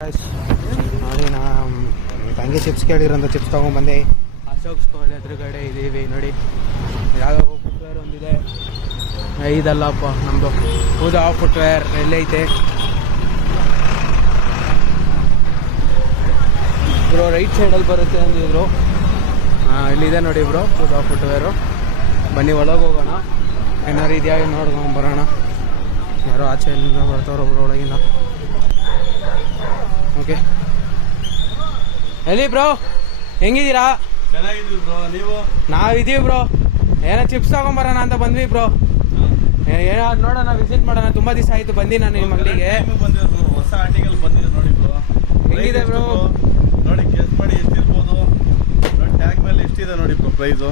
ನೋಡಿ ತಂಗಿ chips ಕೇಳಿರೋಂಥ chips ತೊಗೊಂಡ್ಬಂದೆ. Ashok school ಎದುರುಗಡೆ ಇದ್ದೀವಿ ನೋಡಿ. ಯಾವುದೋ ಫುಟ್ವೇರ್ ಒಂದಿದೆ, ಇದಲ್ಲಪ್ಪ ನಮ್ಮದು ಪೂಜಾ ಫುಟ್ವೇರ್ ಎಲ್ಲೈತೆ ಬ್ರೋ. ರೈಟ್ ಸೈಡಲ್ಲಿ ಬರುತ್ತೆ ಅಂದಿದ್ರು. ಇಲ್ಲಿದೆ ನೋಡಿ ಬ್ರೋ ಪೂಜಾ ಫುಟ್ವೇರು. ಬನ್ನಿ ಒಳಗೆ ಹೋಗೋಣ, ಏನಾರು ಇದೆಯಾ ನೋಡ್ಕೊಂಡು ಬರೋಣ. ಯಾರೋ ಆಚೆ ಎಲ್ಲಿಂದ ಬರ್ತಾರೊಬ್ರು ಒಳಗಿಂದ. ಓಕೆ, ಎಲ್ಲಿ ಬ್ರೋ ಹೆಂಗಿದ್ದೀರಾ? ಚೆನ್ನಾಗಿದ್ವಿ ಬ್ರೋ, ನೀವು? ನಾವಿದ್ದೀವಿ ಬ್ರೋ. ಏನೋ ಚಿಪ್ಸ್ ತಗೊಂಬರೋಣ ಅಂತ ಬಂದ್ವಿ ಬ್ರೋ. ಏನೋ ನೋಡೋಣ, ವಿಸಿಟ್ ಮಾಡೋಣ. ತುಂಬಾ ದಿವಸ ಆಯ್ತು ಬಂದಿ ನಾನು ನಿಮ್ಮ ಅಂಗಡಿಗೆ. ಹೊಸ ಆರ್ಟಿಕಲ್ ಬಂದಿದೆ ನೋಡಿ ಬ್ರೋ. ಹೆಂಗಿದೆ ಬ್ರೋ? ನೋಡಿ ಗೆಸ್ ಮಾಡಿ ಎಷ್ಟಿರ್ಬೋದು ನೋಡಿ. ಟ್ಯಾಗ್ ಮೇಲೆ ಎಷ್ಟಿದೆ ನೋಡಿ ಬ್ರೋ ಪ್ರೈಸು.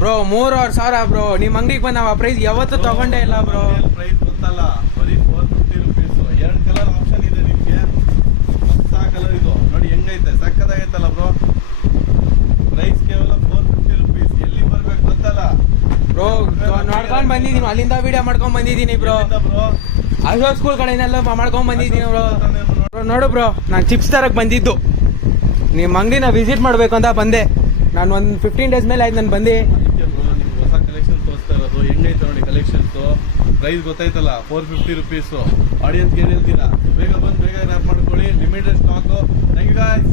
Bro 3,000 bro. ನಿಮ್ಮ ಅಂಗಡಿಗೆ ಬಂದು ನಾವು ಆ ಪ್ರೈಸ್ ಯಾವತ್ತೂ ತಗೊಂಡೇ ಇಲ್ಲ ಬ್ರೋ. ಪ್ರೈಸ್ ಗೊತ್ತಲ್ಲ, ಬರೀ 450 ರುಪೀಸ್. 2 ಕಲರ್ ಆಪ್ಷನ್ ಇದೆ ನಿಮಗೆ. ಹೊಸ ಕಲರ್ ಇದು ನೋಡಿ, ಹೆಂಗೈತೆ, ಸಕ್ಕದಾಗೈತಲ್ಲ ಬ್ರೋ. ಪ್ರೈಸ್ ಕೇವಲ 450 ರುಪೀಸ್. ಎಲ್ಲಿ ಬರ್ಬೇಕು ಗೊತ್ತಲ್ಲ ಬ್ರೋ. ನೋಡ್ಕೊಂಡು ಬಂದಿದ್ದೀನಿ, ಅಲ್ಲಿಂದ ವಿಡಿಯೋ ಮಾಡ್ಕೊಂಡ್ ಬಂದಿದ್ದೀನಿ ಬ್ರೋ. ಅಶೋಕ್ ಸ್ಕೂಲ್ ಕಡೆಯಿಂದೆಲ್ಲ ಮಾಡ್ಕೊಂಡ್ ಬಂದಿದ್ದೀನಿ ಬ್ರೋ. ನೋಡು ಬ್ರೋ, ನಾನು ಚಿಪ್ಸ್ ತರಕ್ಕೆ ಬಂದಿದ್ದು. ನಿಮ್ಮ ಅಂಗಡಿನ ವಿಸಿಟ್ ಮಾಡಬೇಕು ಅಂತ ಬಂದೆ. ನಾನು ಒಂದು 15 ಡೇಸ್ ಮೇಲೆ ಆಯ್ತು ನಾನು ಬಂದು. ನಿಮ್ಗೆ ಹೊಸ ಕಲೆಕ್ಷನ್ ತೋರಿಸ್ತಾ ಇರೋದು. ಹೆಂಗೈತೆ ನೋಡಿ ಕಲೆಕ್ಷನ್ಸು. ಪ್ರೈಸ್ ಗೊತ್ತಾಯ್ತಲ್ಲ, 450 ರುಪೀಸು. ಆಡಿಯನ್ಸ್ಗೆ ಏನು ಹೇಳ್ತೀರಾ? ಬೇಗ ಬಂದು ಬೇಗ ರ್ಯಾಪ್ ಮಾಡ್ಕೊಳ್ಳಿ. Limited stock. Thank you guys.